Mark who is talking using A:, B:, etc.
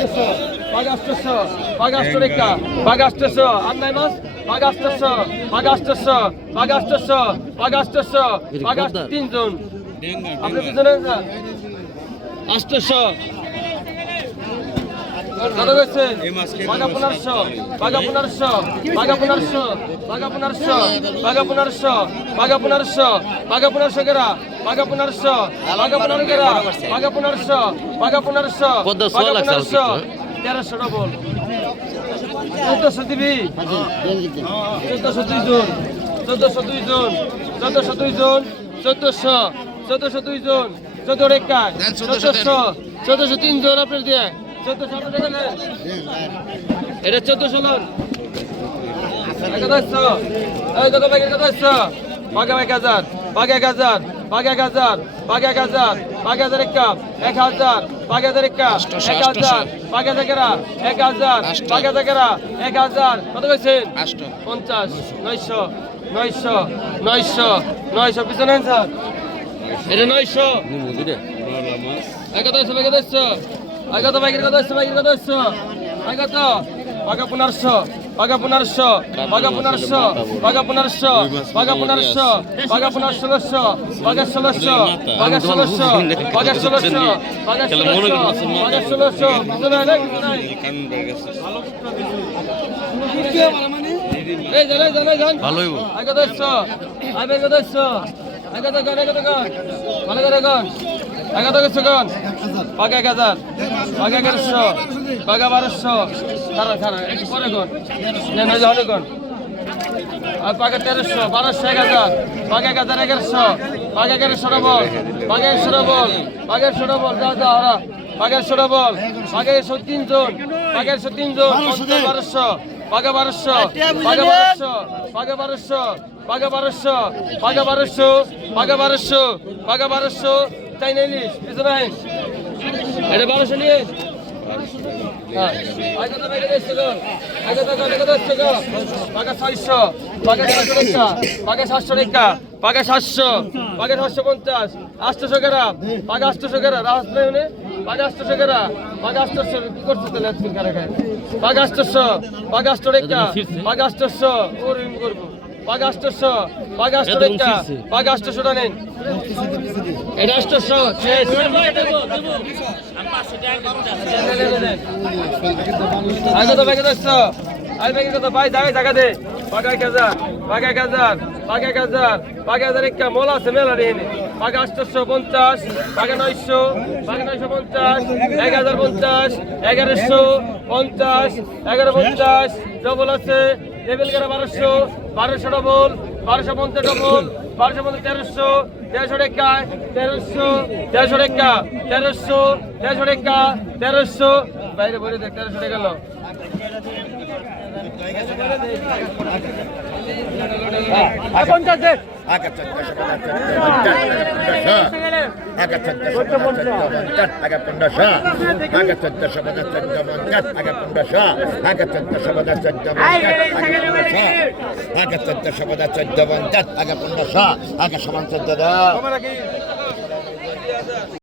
A: আষ্টশো বাঘ আষ্টশো বাঘ আষ্টরেখা বাঘ আষ্টশো আর নাই মাস বাঘ আষ্টশো বাঘ আষ্টশো বাঘ তিনজন। আপনি পিছনে যান। আষ্টশো কত কইছেন বাঘা পনেরোশো বাঘা পনেরোশো বাঘা পনেরোশো বাঘা পনেরোশো বাঘা পনেরোশো বাঘা পনেরোশো বাঘা পনেরোশো গেরা বাঘা পনেরোশো বাঘা পনেরো গেরা বাঘা পনেরোশো বাঘা পনেরোশো
B: পদ্মা
A: বাঘা
B: সোয়া লাগছে
A: পনেরোশো
B: আলপিত।
A: তেরোশো ডবল চোদ্দশো দিবি চোদ্দশো দুই জন চোদ্দশো দুই জন চোদ্দশো দুই জন চোদ্দশো চোদ্দশো দুই জন চোদ্দ রেখা চোদ্দশো চোদ্দশো তিন জন আপনার দিয়ে এটা ভাই একাদশশো। বাঘা এক হাজার বাঘা এক হাজার বাঘা এক হাজার বাঘা এক হাজার বাঘা হাজার একা এক হাজার বাঘা হাজার একা এক হাজার বাঘা জায়গারা এক হাজার বাঘা জায়গারা এক হাজার। কত কইছেন? পঞ্চাশ নয়শো নয়শো নয়শো নয়শো। পিছনে স্যার। এটা নয়শো। একাদশশো। একাদশশো আগত বাইকের কথা হচ্ছে বাইকের কথা হচ্ছে আগত বাঘা পনেরোশো বাঘা পনেরোশো বাঘা পনেরোশো বাঘা পনেরোশো বাঘা পনেরোশো বাঘা পনেরো ষোলোশো বাঘা ষোলোশো বাঘা ষোলোশো বাঘা ষোলোশো বাঘা ষোলোশো বাঘা ষোলোশো পিছনে আয় না, পিছনে আয়। আগত হচ্ছে হচ্ছে আগত গান আগত গান ভালো করে গান আগত গেছে গান বাঘা এক হাজার বাঘা এগারোশো বাঘা বারোশো খারা খারা একটু পরে না হলে গন আর বাঘা তেরোশো বারোশো এক হাজার বাঘা এক হাজার এগারোশো বাঘা এগারোশো ডবল বাঘা একশো ডবল বাঘা একশো ডবল যা যা ওরা বাঘা একশো ডবল বাঘা একশো তিনজন বাঘা একশো তিনজন পঞ্চাশ বারোশো বাঘা বারোশো বাঘা বারোশো বাঘা বারোশো বাঘা বারোশো বাঘা বারোশো বাঘা বারোশো বাঘা বারোশো চাইনা ইলিশ? পিছনে আইন। এটা বারোশো নিয়ে। হ্যাঁ। বাঘা সাতশো বাঘা সাতশো পঞ্চাশ আটশোশো গ্রাম বাঘা আটশোশো গ্রাম রাস্তায় উনি? আটশোশো গ্রাম বাঘা আটশোশো কি করছে তাহলে বাঘা আটশোশো বাঘা আটশো রেখা বাঘা আটশোশো বাঘা আটশোশো বাঘা বাঘা আটশোশোটা নেন। এটা আগে তো ব্যাগে কত ভাই দে। পাকা এক হাজার পাকা এক হাজার পাকা এক হাজার পাকা হাজার একটা মোল আছে মেলা রে এনে পঞ্চাশ পাকা নয়শো পাকা নয়শো পঞ্চাশ এক হাজার পঞ্চাশ এগারোশো পঞ্চাশ এগারো পঞ্চাশ ডবল আছে লেভেল গেরা বারোশো বারোশো ডবল বারোশো পঞ্চাশ ডবল বারোশো পঞ্চাশ, তেরোশো তেরোশো টেকা তেরোশো তেরোশো টেকা তেরোশো তেরোশো টেকা তেরোশো। বাইরে বলে তেরোশো টাকা গেল পঞ্চাশ দেখ
C: Agak cendera agak cendera